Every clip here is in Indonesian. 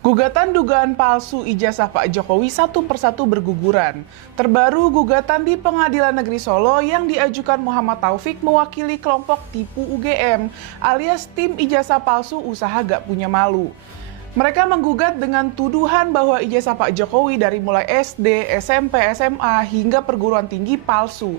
Gugatan dugaan palsu ijazah Pak Jokowi satu persatu berguguran. Terbaru gugatan di Pengadilan Negeri Solo yang diajukan Muhammad Taufik mewakili kelompok tipu UGM alias tim ijazah palsu usaha gak punya malu. Mereka menggugat dengan tuduhan bahwa ijazah Pak Jokowi dari mulai SD, SMP, SMA hingga perguruan tinggi palsu.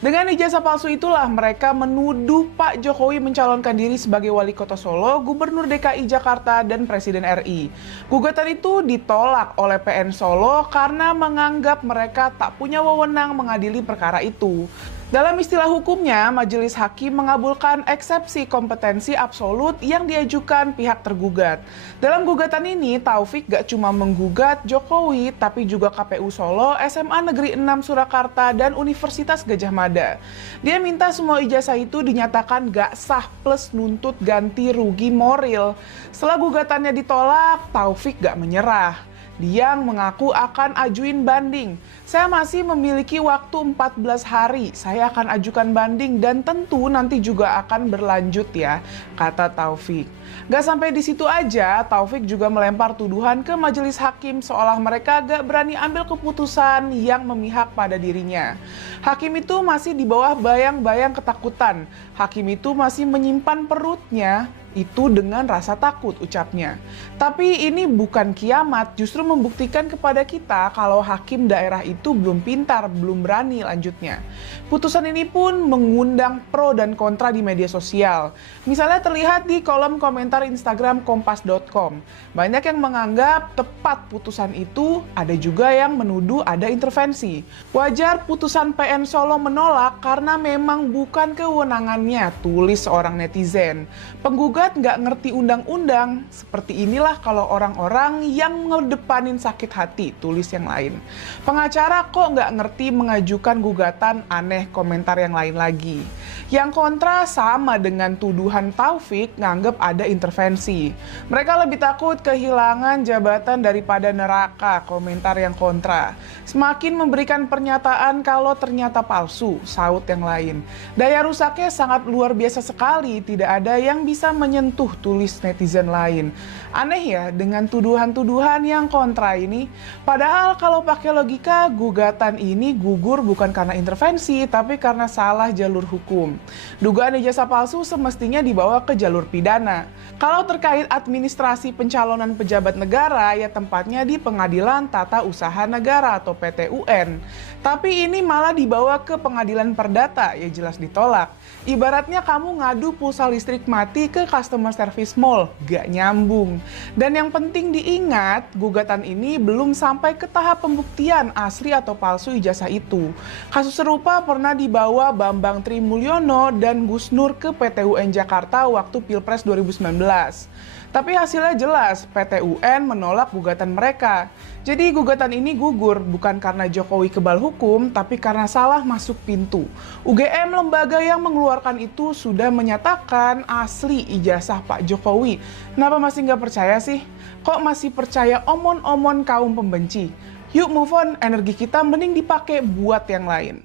Dengan ijazah palsu itulah mereka menuduh Pak Jokowi mencalonkan diri sebagai wali kota Solo, Gubernur DKI Jakarta, dan Presiden RI. Gugatan itu ditolak oleh PN Solo karena menganggap mereka tak punya wewenang mengadili perkara itu. Dalam istilah hukumnya, majelis hakim mengabulkan eksepsi kompetensi absolut yang diajukan pihak tergugat. Dalam gugatan ini, Taufik gak cuma menggugat Jokowi, tapi juga KPU Solo, SMA Negeri 6 Surakarta, dan Universitas Gadjah Mada. Dia minta semua ijazah itu dinyatakan gak sah plus nuntut ganti rugi moral. Setelah gugatannya ditolak, Taufik gak menyerah. Dia mengaku akan ajuin banding. Saya masih memiliki waktu 14 hari. Saya akan ajukan banding dan tentu nanti juga akan berlanjut ya, kata Taufik. Gak sampai di situ aja, Taufik juga melempar tuduhan ke majelis hakim seolah mereka gak berani ambil keputusan yang memihak pada dirinya. Hakim itu masih di bawah bayang-bayang ketakutan. Hakim itu masih menyimpan perutnya itu dengan rasa takut, ucapnya. Tapi ini bukan kiamat, justru membuktikan kepada kita kalau hakim daerah itu belum pintar, belum berani, lanjutnya. Putusan ini pun mengundang pro dan kontra di media sosial. Misalnya terlihat di kolom komentar Instagram kompas.com. Banyak yang menganggap tepat putusan itu, ada juga yang menuduh ada intervensi. Wajar putusan PN Solo menolak karena memang bukan kewenangannya, tulis seorang netizen. Penggugat nggak ngerti undang-undang, seperti inilah kalau orang-orang yang ngedepanin sakit hati, tulis yang lain. Pengacara kok nggak ngerti mengajukan gugatan, aneh komentar yang lain lagi. Yang kontra sama dengan tuduhan Taufik nganggep ada intervensi. Mereka lebih takut kehilangan jabatan daripada neraka, komentar yang kontra. Semakin memberikan pernyataan kalau ternyata palsu, saut yang lain. Daya rusaknya sangat luar biasa sekali, tidak ada yang bisa menyentuh, tulis netizen lain. Aneh ya dengan tuduhan-tuduhan yang kontra ini. Padahal kalau pakai logika, gugatan ini gugur bukan karena intervensi, tapi karena salah jalur hukum. Dugaan ijazah palsu semestinya dibawa ke jalur pidana. Kalau terkait administrasi pencalonan pejabat negara, ya tempatnya di Pengadilan Tata Usaha Negara atau PT-UN. Tapi ini malah dibawa ke pengadilan perdata, ya jelas ditolak. Ibaratnya kamu ngadu pulsa listrik mati ke customer service mall, gak nyambung. Dan yang penting diingat, gugatan ini belum sampai ke tahap pembuktian asli atau palsu ijazah itu. Kasus serupa pernah dibawa Bambang Trimulyono dan Gus Nur ke PT-UN Jakarta waktu Pilpres 2019. Tapi hasilnya jelas, PT-UN menolak gugatan mereka. Jadi gugatan ini gugur bukan karena Jokowi kebal hukum, tapi karena salah masuk pintu. UGM, lembaga yang mengeluarkan itu, sudah menyatakan asli ijazah Pak Jokowi. Kenapa masih nggak percaya sih? Kok masih percaya omon-omon kaum pembenci? Yuk move on, energi kita mending dipakai buat yang lain.